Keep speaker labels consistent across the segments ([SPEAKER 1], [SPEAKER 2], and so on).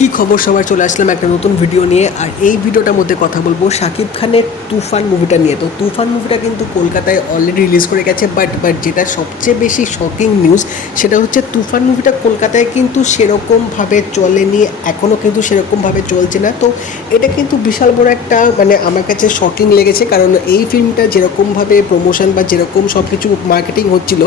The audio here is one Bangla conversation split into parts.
[SPEAKER 1] কি খবর? সবার চলে আসলাম একটা নতুন ভিডিও নিয়ে। আর এই ভিডিওটার মধ্যে কথা বলব শাকিব খানের তুফান মুভিটা নিয়ে। তো তুফান মুভিটা কিন্তু কলকাতায় অলরেডি রিলিজ করে গেছে বাট বাট যেটা সবচেয়ে বেশি শকিং নিউজ সেটা হচ্ছে তুফান মুভিটা কলকাতায় কিন্তু সেরকমভাবে চলেনি এখনও কিন্তু সেরকমভাবে চলছে না। তো এটা কিন্তু বিশাল বড় একটা মানে আমার কাছে শকিং লেগেছে, কারণ এই ফিল্মটা যেরকমভাবে প্রমোশন বা যেরকম সব কিছু মার্কেটিং হচ্ছিল,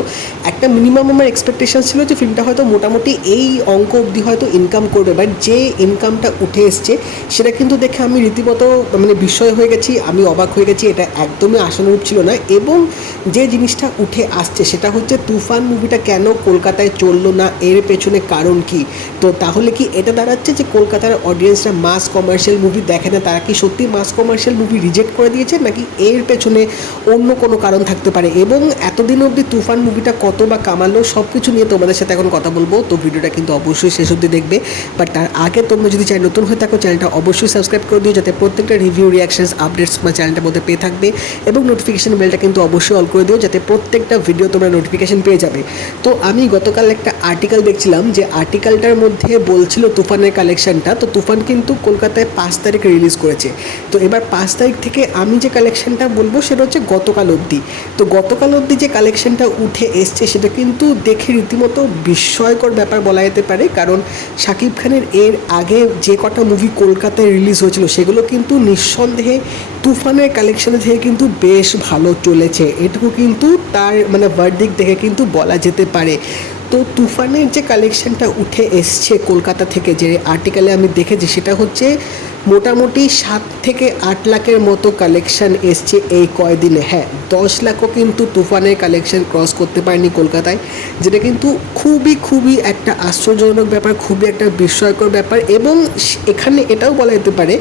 [SPEAKER 1] একটা মিনিমাম আমার এক্সপেকটেশন ছিল যে ফিল্মটা হয়তো মোটামুটি এই অঙ্ক অবধি হয়তো ইনকাম করবে বাট যে ইনকামটা উঠে এসছে, সেটা কিন্তু দেখে আমি রীতিমতো মানে বিস্ময় হয়ে গেছি, আমি অবাক হয়ে গেছি, এটা একদমই আশানুরূপ ছিল না। এবং যে জিনিসটা উঠে আসছে, সেটা হচ্ছে তুফান মুভিটা কেন কলকাতায় চলল না, এর পেছনে কারণ কি? তো তাহলে কি এটা দাঁড়াচ্ছে যে কলকাতার অডিয়েন্সরা মাস কমার্শিয়াল মুভি দেখে না, তারা কি সত্যি মাস কমার্শিয়াল মুভি রিজেক্ট করে দিয়েছে, নাকি এর পেছনে অন্য কোনো কারণ থাকতে পারে? এবং এতদিন অবধি তুফান মুভিটা কত বা কামালো সব কিছু নিয়ে তোমাদের সাথে এখন কথা বলব, তো ভিডিওটা কিন্তু অবশ্যই শেষ অবধি দেখবে। বাট তার আগে তোমরা যদি চ্যানেল নতুন হয়ে থাকো, চ্যানেলটা অবশ্যই সাবস্ক্রাইব করে দিও, যাতে প্রত্যেকটা রিভিউ রিয়াকশনস আপডেটস তোমার চ্যানেলটার মধ্যে পেয়ে থাকবে এবং নোটিফিকেশন বেলটা কিন্তু অবশ্যই অল করে দিও, যাতে প্রত্যেকটা ভিডিও তোমরা নোটিফিকেশন পেয়ে যাবে। তো আমি গতকাল একটা আর্টিকেল দেখছিলাম যে আর্টিকেলটার মধ্যে বলছিল তুফানের কালেকশনটা তো তুফান কিন্তু কলকাতায় পাঁচ তারিখে রিলিজ করেছে। তো এবার পাঁচ তারিখ থেকে আমি যে কালেকশনটা বলব, সেটা হচ্ছে গতকাল অবধি। তো গতকাল অবধি যে কালেকশনটা উঠে এসছে, সেটা কিন্তু দেখে রীতিমতো বিস্ময়কর ব্যাপার বলা যেতে পারে, কারণ শাকিব খানের এর আগে যে কটা মুভি কলকাতায় রিলিজ হয়েছিল, সেগুলো কিন্তু নিঃসন্দেহে তুফানের কালেকশানে থেকে কিন্তু বেশ ভালো চলেছে। এটুকু কিন্তু তার মানে ভার্ডিক দেখে কিন্তু বলা যেতে পারে। তো তুফানের যে কালেকশনটা উঠে এসছে কলকাতা থেকে, যে আর্টিকেলে আমি দেখেছি, সেটা হচ্ছে মোটামুটি সাত থেকে আট লাখের মতো কালেকশন এসছে এই কয়দিনে। হ্যাঁ দশ লাখও কিন্তু তুফানের কালেকশন ক্রস করতে পারেনি কলকাতায়, যেটা কিন্তু খুবই খুবই একটা আশ্চর্যজনক ব্যাপার, খুবই একটা বিস্ময়কর ব্যাপার এবং এখানে এটাও বলা যেতে পারে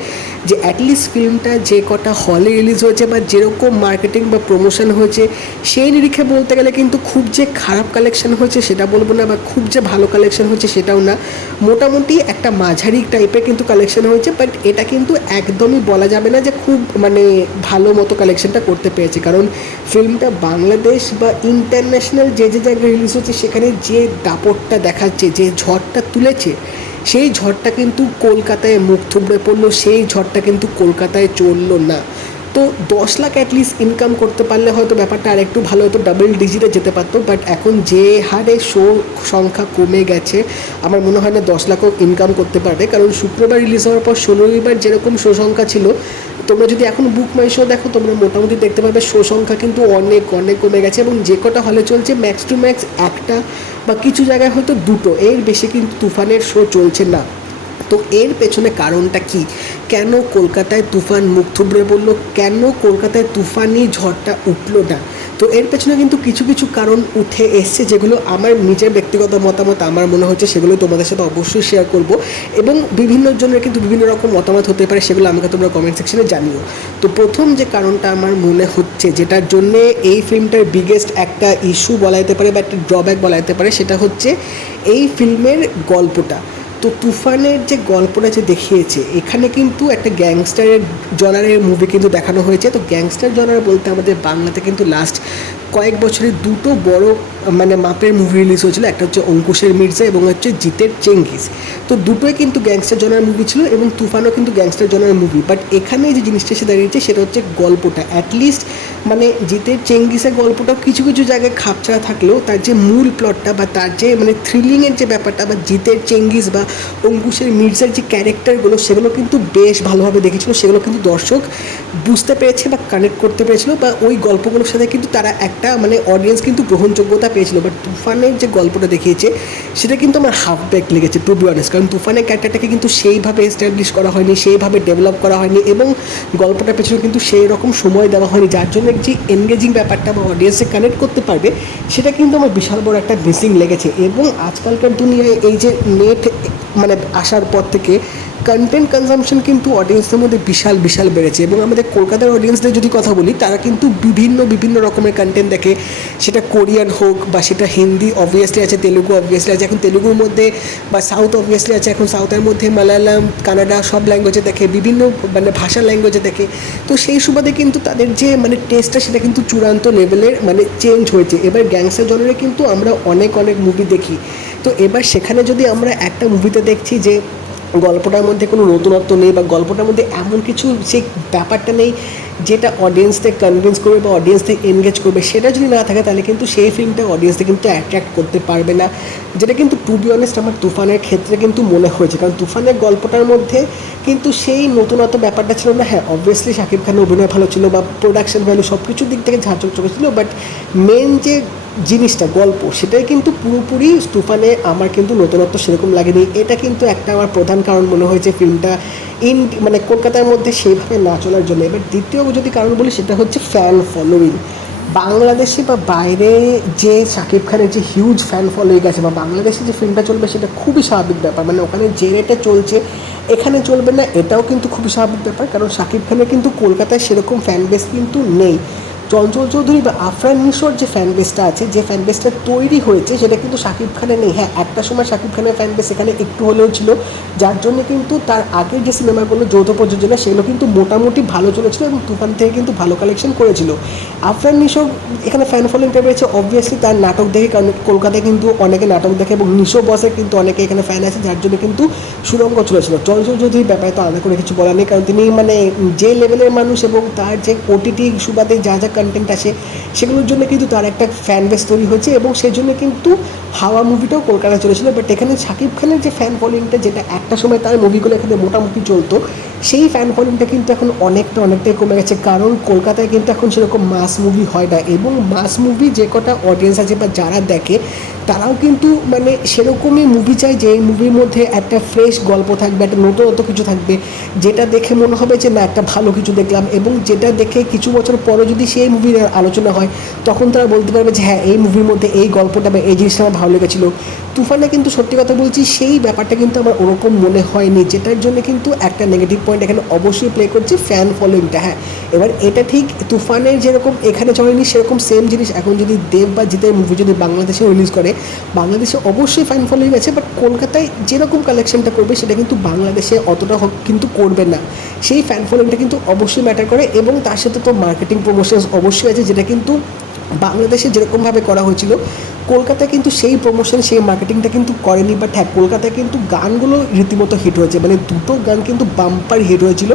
[SPEAKER 1] যে অ্যাটলিস্ট ফিল্মটা যে কটা হলে রিলিজ হয়েছে বা যেরকম মার্কেটিং বা প্রমোশন হয়েছে, সেই নিরিখে বলতে গেলে কিন্তু খুব যে খারাপ কালেকশন হয়েছে সেটা বলব না বা খুব যে ভালো কালেকশন হয়েছে সেটাও না। মোটামুটি একটা মাঝারি টাইপের কিন্তু কালেকশন হয়েছে বাট এটা কিন্তু একদমই বলা যাবে না যে খুব মানে ভালো মতো কালেকশনটা করতে পেরেছে। কারণ ফিল্মটা বাংলাদেশ বা ইন্টারন্যাশনাল যে যে জায়গায় রিলিজ হচ্ছে, সেখানে যে দাপটটা দেখাচ্ছে, যে ঝড়টা তুলেছে, সেই ঝড়টা কিন্তু কলকাতায় মুখ থুবড়ে পড়ল, সেই ঝড়টা কিন্তু কলকাতায় চলল না। তো দশ লাখ অ্যাটলিস্ট ইনকাম করতে পারলে হয়তো ব্যাপারটা আর একটু ভালো হতো ডাবল ডিজিটে যেতে পারতো বাট এখন যে হারে শো সংখ্যা কমে গেছে, আমার মনে হয় না দশ লাখও ইনকাম করতে পারবে, কারণ শুক্রবার রিলিজ হওয়ার পর ষোলো রবিবার যেরকম শো সংখ্যা ছিল, তোমরা যদি এখন বুক মাই শো দেখো, তোমরা মোটামুটি দেখতে পাবে শো সংখ্যা কিন্তু অনেক অনেক কমে গেছে এবং যে কটা হলে চলছে ম্যাক্স টু ম্যাক্স একটা বা কিছু জায়গায় হয়তো দুটো, এর বেশি কিন্তু তুফানের শো চলছে না। তো এর পেছনে কারণটা কি? কেন কলকাতায় তুফান মুখ থুবড়ে পড়ল? কেন কলকাতায় তুফানি ঝড়টা উঠল না? তো এর পেছনে কিন্তু কিছু কিছু কারণ উঠে এসছে যেগুলো আমার নিজের ব্যক্তিগত মতামত, আমার মনে হচ্ছে সেগুলো তোমাদের সাথে অবশ্যই শেয়ার করব এবং বিভিন্ন জনের কিন্তু বিভিন্ন রকম মতামত হতে পারে সেগুলো আমাকে তোমরা কমেন্ট সেকশনে জানিও। তো প্রথম যে কারণটা আমার মনে হচ্ছে যেটার জন্যে এই ফিল্মটার বিগেস্ট একটা ইস্যু বলা যেতে পারে বা একটা ড্রব্যাক বলা যেতে পারে সেটা হচ্ছে এই ফিল্মের গল্পটা। তো তুফানের যে গল্পটা যে দেখিয়েছে, এখানে কিন্তু একটা গ্যাংস্টারের জনারের মুভি কিন্তু দেখানো হয়েছে। তো গ্যাংস্টার জনার বলতে আমাদের বাংলাতে কিন্তু লাস্ট কয়েক বছরে দুটো বড় মানে মাপের মুভি রিলিজ হয়েছিল। একটা হচ্ছে অঙ্কুশের মির্জা এবং হচ্ছে জিতের চেঙ্গিস। তো দুটোই কিন্তু গ্যাংস্টার জনার মুভি ছিল এবং তুফানও কিন্তু গ্যাংস্টার জনার মুভি বাট এখানে যে জিনিসটা এসে দাঁড়িয়েছে, সেটা হচ্ছে গল্পটা। অ্যাটলিস্ট মানে জিতের চেঙ্গিসের গল্পটাও কিছু কিছু জায়গায় খাপছাড়া থাকলেও তার যে মূল প্লটটা বা তার যে মানে থ্রিলিংয়ের যে ব্যাপারটা বা জিতের চেঙ্গিস বা অঙ্কুশের মির্জার যে ক্যারেক্টারগুলো সেগুলো কিন্তু বেশ ভালোভাবে দেখেছিল। সেগুলো কিন্তু দর্শক বুঝতে পেরেছে বা কানেক্ট করতে পেরেছিল বা ওই গল্পগুলোর সাথে কিন্তু তারা একটা মানে অডিয়েন্স কিন্তু গ্রহণযোগ্যতা পেয়েছিল। বাট তুফানের যে গল্পটা দেখিয়েছে, সেটা কিন্তু আমার হাফ ব্যাক লেগেছে টু বি অনেস্ট কারণ তুফানের ক্যারেক্টারটাকে কিন্তু সেইভাবে এস্টাবলিশ করা হয়নি, সেইভাবে ডেভেলপ করা হয়নি এবং গল্পটার পেছনে কিন্তু সেই রকম সময় দেওয়া হয়নি, যার জন্য যে এনগেজিং ব্যাপারটা বা অডিয়েন্সে কানেক্ট করতে পারবে, সেটা কিন্তু আমার বিশাল বড় একটা মিসিং লেগেছে। এবং আজকালকার দুনিয়ায় এই যে নেট মানে আসার পর থেকে কন্টেন্ট কনজামশন কিন্তু অডিয়েন্সের মধ্যে বিশাল বিশাল বেড়েছে এবং আমাদের কলকাতার অডিয়েন্সদের যদি কথা বলি, তারা কিন্তু বিভিন্ন বিভিন্ন রকমের কন্টেন্ট দেখে। সেটা কোরিয়ান হোক বা সেটা হিন্দি অবভিয়াসলি আছে, তেলুগু অবভিয়াসলি আছে। এখন তেলুগুর মধ্যে বা সাউথ অবভিয়াসলি আছে, এখন সাউথের মধ্যে মালায়ালাম, কানাডা সব ল্যাঙ্গুয়েজে দেখে, বিভিন্ন মানে ভাষার ল্যাঙ্গুয়েজে দেখে। তো সেই সুবাদে কিন্তু তাদের যে মানে টেস্টটা সেটা কিন্তু চূড়ান্ত লেভেলের মানে চেঞ্জ হয়েছে। এবার গ্যাংস্টার জনরে কিন্তু আমরা অনেক অনেক মুভি দেখি। তো এবার সেখানে যদি আমরা একটা মুভিতে দেখছি যে গল্পটার মধ্যে কোনো নতুনত্ব নেই বা গল্পটার মধ্যে এমন কিছু সেই ব্যাপারটা নেই যেটা অডিয়েন্সদের কনভিন্স করবে বা অডিয়েন্সদের এনগেজ করবে, সেটা যদি না থাকে তাহলে কিন্তু সেই ফিল্মটা অডিয়েন্সদের কিন্তু অ্যাট্রাক্ট করতে পারবে না। যেটা কিন্তু টু বি অনেস্ট আমার তুফানের ক্ষেত্রে কিন্তু মনে হয়েছে। কারণ তুফানের গল্পটার মধ্যে কিন্তু সেই নতুনত্ব ব্যাপারটা ছিল না হ্যাঁ অবভিয়াসলি শাকিব খানের অভিনয় ভালো ছিল বা প্রোডাকশন ভ্যালু সব কিছুর দিক থেকে ঝাঁচক ছিল বাট মেন যে জিনিসটা, গল্প, সেটাই কিন্তু পুরোপুরি তুফানে আমার কিন্তু নতুনত্ব সেরকম লাগেনি। এটা কিন্তু একটা আমার প্রধান কারণ মনে হয়েছে ফিল্মটা ইন মানে কলকাতার মধ্যে সেইভাবে না চলার জন্য। এবার দ্বিতীয় যদি কারণ বলি, সেটা হচ্ছে ফ্যান ফলোয়িং বাংলাদেশে বা বাইরে যে শাকিব খানের যে হিউজ ফ্যান ফলোয়িং গেছে বা বাংলাদেশে যে ফিল্মটা চলবে, সেটা খুবই স্বাভাবিক ব্যাপার। মানে ওখানে যে রেটে চলছে, এখানে চলবে না, এটাও কিন্তু খুবই স্বাভাবিক ব্যাপার। কারণ শাকিব খানের কিন্তু কলকাতায় সেরকম ফ্যান বেস কিন্তু নেই। চঞ্চল চৌধুরী বা আফরান নিশোর যে ফ্যান বেসটা আছে, যে ফ্যান বেসটা তৈরি হয়েছে, সেটা কিন্তু শাকিব খানের নেই। হ্যাঁ একটা সময় শাকিব খানের ফ্যান বেস এখানে একটু হলেও ছিল। যার জন্য কিন্তু তার আগের যে সিনেমাগুলো যৌথ প্রযোজনা, সেগুলো কিন্তু মোটামুটি ভালো চলেছিল এবং তুফান থেকে কিন্তু ভালো কালেকশন করেছিল। আফরান নিশো এখানে ফ্যান ফলোইং পেয়েছে অবভিয়াসলি তার নাটক দেখে কারণ কলকাতায় কিন্তু অনেকে নাটক দেখে এবং নিশো বসের কিন্তু অনেকে এখানে ফ্যান আছে, যার জন্য কিন্তু সুরঙ্গ চলেছিল। চঞ্চল চৌধুরীর ব্যাপারে তো আলাদা করে কিছু বলার নেই, কারণ তিনি মানে যে লেভেলের মানুষ এবং তার যে ওটিটি সুবাদে যা যা কন্টেন্ট আসে, সেগুলোর জন্য কিন্তু তার একটা ফ্যান বেস তৈরি হয়েছে এবং সেই জন্য কিন্তু হাওয়া মুভিটাও কলকাতা চলেছিল। বাট এখানে শাকিব খানের যে ফ্যান ফলোয়িংটা যেটা একটা সময় তার মুভিগুলো এখানে মোটামুটি চলতো, সেই ফ্যান ফলোয়িংটা কিন্তু এখন অনেকটা, অনেকটাই কমে গেছে। কারণ কলকাতায় কিন্তু এখন সেরকম মাস মুভি হয় না এবং মাস মুভি যে কটা অডিয়েন্স আছে বা যারা দেখে, তারাও কিন্তু মানে সেরকমই মুভি চায় যে এই মুভির মধ্যে একটা ফ্রেশ গল্প থাকবে, একটা নতুনত্ব কিছু থাকবে। যেটা দেখে মনে হবে যে, না, একটা ভালো কিছু দেখলাম। এবং যেটা দেখে কিছু বছর পরে যদি সেই মুভির আলোচনা হয়, তখন তারা বলতে পারবে যে হ্যাঁ এই মুভির মধ্যে এই গল্পটা বা এই জিনিসটা আমার ভালো লেগেছিলো। তুফানে কিন্তু সত্যি কথা বলছি, সেই ব্যাপারটা কিন্তু আমার ওরকম মনে হয়নি, যেটার জন্য কিন্তু একটা নেগেটিভ পয়েন্ট এখানে অবশ্যই প্লে করছে ফ্যান ফলোয়িংটা হ্যাঁ। এবার এটা ঠিক, তুফানের যেরকম এখানে চলেনি, সেরকম সেম জিনিস এখন যদি দেব বা জিতের মুভি যদি বাংলাদেশে রিলিজ করে, বাংলাদেশে অবশ্যই ফ্যান ফলোয়িং আছে বাট কলকাতায় যেরকম কালেকশনটা করবে, সেটা কিন্তু বাংলাদেশে অতটা কিন্তু করবে না। সেই ফ্যান ফলোয়িংটা কিন্তু অবশ্যই ম্যাটার করে, এবং তার সাথে তো মার্কেটিং প্রমোশনস অবশ্যই আছে যেটা কিন্তু বাংলাদেশে যেরকমভাবে করা হয়েছিল কলকাতায় কিন্তু সেই প্রমোশন সেই মার্কেটিংটা কিন্তু করেনি বাট হ্যাঁ কলকাতায় কিন্তু গানগুলো রীতিমতো হিট হয়েছে মানে দুটো গান কিন্তু বাম্পার হিট হয়েছিল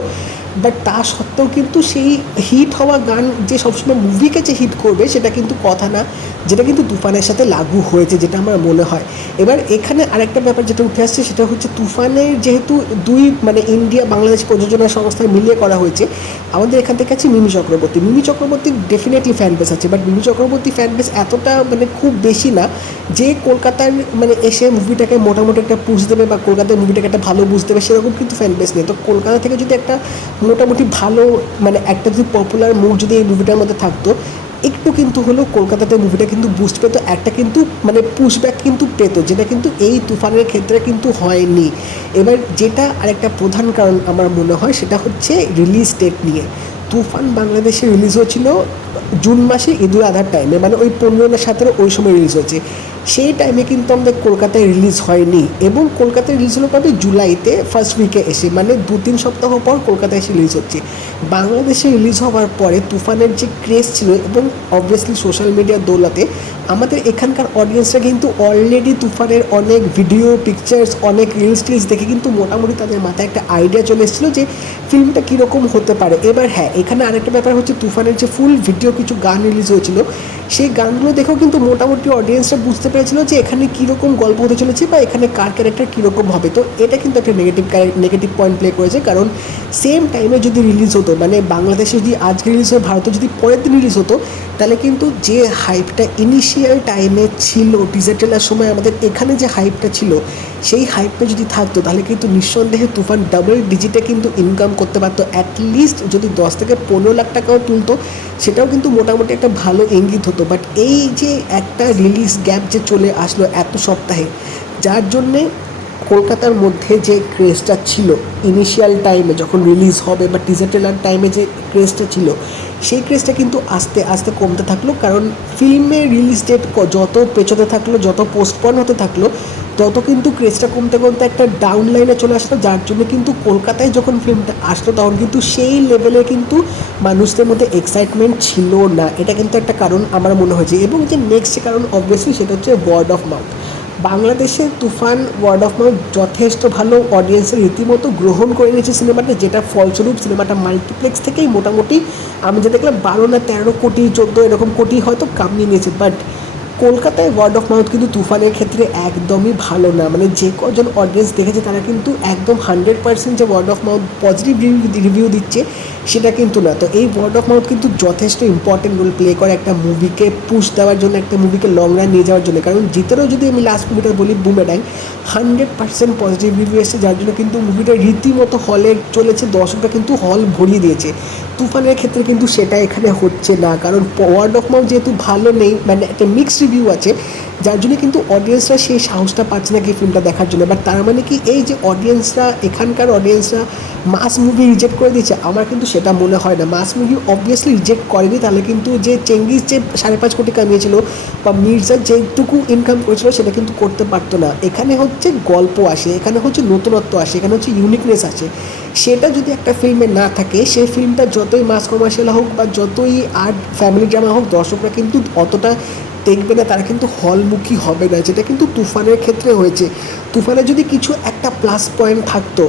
[SPEAKER 1] বাট তা সত্ত্বেও কিন্তু সেই হিট হওয়া গান যে সবসময় মুভিকে যে হিট করবে, সেটা কিন্তু কথা না, যেটা কিন্তু তুফানের সাথে লাগু হয়েছে, যেটা আমার মনে হয়। এবার এখানে আরেকটা ব্যাপার যেটা উঠে আসছে, সেটা হচ্ছে তুফানের যেহেতু দুই মানে ইন্ডিয়া, বাংলাদেশ প্রযোজনা সংস্থায় মিলিয়ে করা হয়েছে, আমাদের এখান থেকে আছে মিমি চক্রবর্তী। মিমি চক্রবর্তীর ডেফিনেটলি ফ্যান বেস আছে but Mimi Chakraborty fan base এতটা মানে খুব বেশি না যে কলকাতার মানে এসে মুভিটাকে মোটামুটি একটা পুষ দেবে বা কলকাতার মুভিটাকে একটা ভালো বুঝ দেবে, সেরকম কিন্তু ফ্যান বেস নেই। তো কলকাতা থেকে যদি একটা মোটামুটি ভালো মানে একটা যদি পপুলার মুভ যদি এই মুভিটার মধ্যে থাকতো, একটু কিন্তু হলেও কলকাতাতে মুভিটা কিন্তু বুস্ট পেতো, একটা কিন্তু মানে পুশব্যাক কিন্তু পেতো, যেটা কিন্তু এই তুফানের ক্ষেত্রে কিন্তু হয়নি। এবার যেটা আরেকটা প্রধান কারণ আমার মনে হয়, সেটা হচ্ছে রিলিজ ডেট নিয়ে। তুফান বাংলাদেশে রিলিজ হয়েছিল জুন মাসে ঈদুল আধার টাইমে মানে ওই পনেরো না সতেরো ওই সময় রিলিজ হয়েছে। সেই টাইমে কিন্তু আমাদের কলকাতায় রিলিজ হয়নি এবং কলকাতায় রিলিজ হলো কবে? জুলাইতে ফার্স্ট উইকে এসে মানে দু তিন সপ্তাহ পর কলকাতায় এসে রিলিজ হচ্ছে। বাংলাদেশে রিলিজ হওয়ার পরে তুফানের যে ক্রেজ ছিল এবং অবভিয়াসলি সোশ্যাল মিডিয়ার দৌলতে আমাদের এখানকার অডিয়েন্সরা কিন্তু অলরেডি তুফানের অনেক ভিডিও পিকচার্স অনেক রিলস টিলস দেখে কিন্তু মোটামুটি তাদের মাথায় একটা আইডিয়া চলে এসেছিল যে ফিল্মটা কীরকম হতে পারে। এবার হ্যাঁ এখানে আরেকটা ব্যাপার হচ্ছে তুফানের যে ফুল ভিডিও কিছু গান রিলিজ হয়েছিল, সেই গানগুলো দেখেও কিন্তু মোটামুটি অডিয়েন্সরা বুঝতে পেরেছিল যে এখানে কীরকম গল্প হতে চলেছে বা এখানে কার ক্যারেক্টার কীরকম হবে। তো এটা কিন্তু একটা নেগেটিভ নেগেটিভ পয়েন্ট প্লে করেছে, কারণ সেম টাইমে যদি রিলিজ হতো মানে বাংলাদেশে যদি আজকে রিলিজ হয়, ভারতে যদি পরের দিন রিলিজ হতো, তাহলে কিন্তু যে হাইপটা ইনিশিয়াল টাইমে ছিল টিজার ট্রেলার সময় আমাদের এখানে যে হাইপটা ছিল, সেই হাইপটা যদি থাকতো, তাহলে কিন্তু নিঃসন্দেহে তুফান ডাবল ডিজিটে কিন্তু ইনকাম করতে পারতো অ্যাটলিস্ট যদি দশ থেকে পনেরো লাখ টাকাও তুলতো, সেটাও কিন্তু মোটামুটি একটা ভালো ইঙ্গিত হতো। বাট এই যে একটা রিলিজ গ্যাপ যে চলে আসলো এত সপ্তাহে, যার জন্যে কলকাতার মধ্যে যে ক্রেজটা ছিল ইনিশিয়াল টাইমে যখন রিলিজ হবে বা টিজার ট্রেলার টাইমে যে ক্রেজটা ছিল, সেই ক্রেজটা কিন্তু আস্তে আস্তে কমতে থাকল। কারণ ফিল্মের রিলিজ ডেট যত পেছোতে থাকল, যত পোস্টপন হতে থাকল তত কিন্তু ক্রেজটা কমতে কমতে একটা ডাউন লাইনে চলে আসলো, যার জন্য কিন্তু কলকাতায় যখন ফিল্মটা আসলো, তখন কিন্তু সেই লেভেলে কিন্তু মানুষদের মধ্যে এক্সাইটমেন্ট ছিল না। এটা কিন্তু একটা কারণ আমার মনে হয়েছে এবং যে নেক্সট কারণ অবভিয়াসলি সেটা হচ্ছে ওয়ার্ড অফ মাউথ বাংলাদেশে তুফান ওয়ার্ড অফ মাউথ যথেষ্ট ভালো অডিয়েন্সের রীতিমতো গ্রহণ করে নিয়েছে সিনেমাটা, যেটা ফলস্বরূপ সিনেমাটা মাল্টিপ্লেক্স থেকেই মোটামুটি আমি যে দেখলাম বারো না তেরো কোটি, চোদ্দ এরকম কোটি হয়তো কামিয়ে নিয়েছে। বাট কলকাতায় ওয়ার্ড অফ মাউথ কিন্তু তুফানের ক্ষেত্রে একদমই ভালো না। মানে যে কজন অডিয়েন্স দেখেছে তারা কিন্তু একদম হান্ড্রেড পার্সেন্ট যে word of mouth positive review দিচ্ছে, সেটা কিন্তু না। তো এই ওয়ার্ড অফ মাউথ কিন্তু যথেষ্ট ইম্পর্টেন্ট রোল প্লে করে একটা মুভিকে পুশ দেওয়ার জন্য, একটা মুভিকে লং রান নিয়ে যাওয়ার জন্য। কারণ জিতেরও যদি আমি লাস্ট মুভিটা বলি Boomerang hundred percent positive review এসেছে, যার জন্য কিন্তু মুভিটা রীতিমতো হলে চলেছে, দর্শকরা কিন্তু হল ভরিয়ে দিয়েছে। তুফানের ক্ষেত্রে কিন্তু সেটা এখানে হচ্ছে না। কারণ ওয়ার্ড অফ মাউথ যেহেতু ভালো নেই মানে একটা মিক্সড রিভিউ আছে, যার জন্য কিন্তু অডিয়েন্সরা সেই সাহসটা পাচ্ছে না কি ফিল্মটা দেখার জন্য। বাট তার মানে কি এই যে অডিয়েন্সরা এখানকার অডিয়েন্সরা মাস মুভি রিজেক্ট করে দিচ্ছে আমার কিন্তু সেটা মনে হয় না। মাস মুভি অবভিয়াসলি রিজেক্ট করেনি, তাহলে কিন্তু যে চেঙ্গিস যে সাড়ে পাঁচ কোটি কামিয়েছিল বা মির্জা যেটুকু ইনকাম করেছিল, সেটা কিন্তু করতে পারতো না। এখানে হচ্ছে গল্প আসে, এখানে হচ্ছে নতুনত্ব আসে, এখানে হচ্ছে ইউনিকনেস আসে। সেটা যদি একটা ফিল্মে না থাকে সেই ফিল্মটা যতই মাস কমার্শিয়াল হোক বা যতই আর্ট ফ্যামিলি ড্রামা হোক, দর্শকরা কিন্তু অতটা দেখবে না, তারা কিন্তু হলমুখী হবে না। যেটা কিন্তু তুফানের ক্ষেত্রে হয়েছে। তুফানে যদি কিছু একটা প্লাস পয়েন্ট থাকতো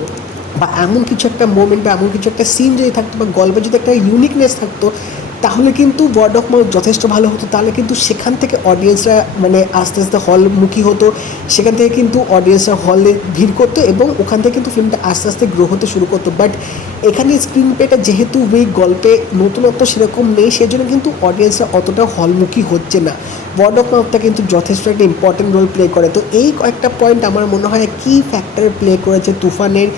[SPEAKER 1] বা এমন কিছু একটা মোমেন্ট বা এমন কিছু একটা সিন যদি থাকতো বা গল্পে যদি একটা ইউনিকনেস থাকতো তাহলে কিন্তু ওয়ার্ড অফ মাউথ যথেষ্ট ভালো হতো। তাহলে কিন্তু সেখান থেকে অডিয়েন্সরা মানে আস্তে আস্তে হলমুখী হতো। সেখান থেকে কিন্তু অডিয়েন্সরা হলে ভিড় করতো এবং ওখান থেকে কিন্তু ফিল্মটা আস্তে আস্তে গ্রো হতে শুরু করতো। বাট এখানে স্ক্রিন পেটা যেহেতু ওই গল্পে নতুনত্ব সেরকম নেই, সেজন্য কিন্তু অডিয়েন্সরা অতটা হলমুখী হচ্ছে না। ওয়ার্ড অফ মাউথটা কিন্তু যথেষ্ট একটা ইম্পর্টেন্ট রোল প্লে করে। তো এই কয়েকটা পয়েন্ট আমার মনে হয় কী ফ্যাক্টর প্লে করেছে তুফানের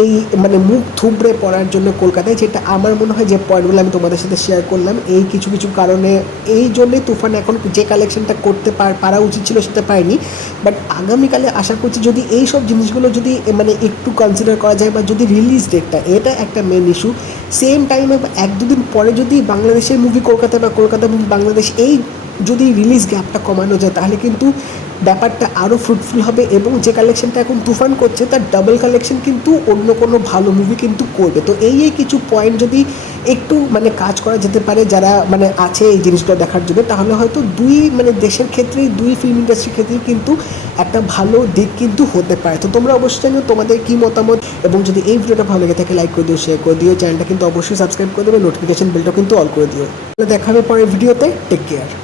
[SPEAKER 1] এই মানে মুখ থুবড়ে পড়ার জন্য কলকাতায়, যেটা আমার মনে হয় যে পয়েন্টগুলো আমি তোমাদের সাথে শেয়ার করলাম, এই কিছু কিছু কারণে এই জন্যই তুফান এখন যে কালেকশনটা করতে পারা উচিত ছিল সেটা পায়নি বাট আগামীকালে আশা করছি যদি এই সব জিনিসগুলো যদি মানে একটু কনসিডার করা যায় বা যদি রিলিজ ডেটটা এটা একটা মেন ইস্যু সেম টাইমে এক দুদিন পরে যদি বাংলাদেশের মুভি কলকাতা বা কলকাতা মুভি বাংলাদেশ এই যদি রিলিজ গ্যাপটা কমানো যায়, তাহলে কিন্তু ব্যাপারটা আরও ফ্রুটফুল হবে এবং যে কালেকশনটা এখন তুফান করছে, তার ডাবল কালেকশন কিন্তু অন্য কোনো ভালো মুভি কিন্তু করবে। তো এই এই কিছু পয়েন্ট যদি একটু মানে কাজ করা যেতে পারে, যারা মানে আছে এই জিনিসটা দেখার জন্য, তাহলে হয়তো দুই মানে দেশের ক্ষেত্রেই, দুই ফিল্ম ইন্ডাস্ট্রির ক্ষেত্রেই কিন্তু একটা ভালো দিক কিন্তু হতে পারে। তো তোমরা অবশ্যই তোমাদের কী মতামত এবং যদি এই ভিডিওটা ভালো লেগে থাকে লাইক করে দিও শেয়ার করে দিও। চ্যানেলটা কিন্তু অবশ্যই সাবস্ক্রাইব করে দেবে নোটিফিকেশন বেলটা কিন্তু অল করে দিও। তাহলে দেখা হবে পরের ভিডিওতে। Take care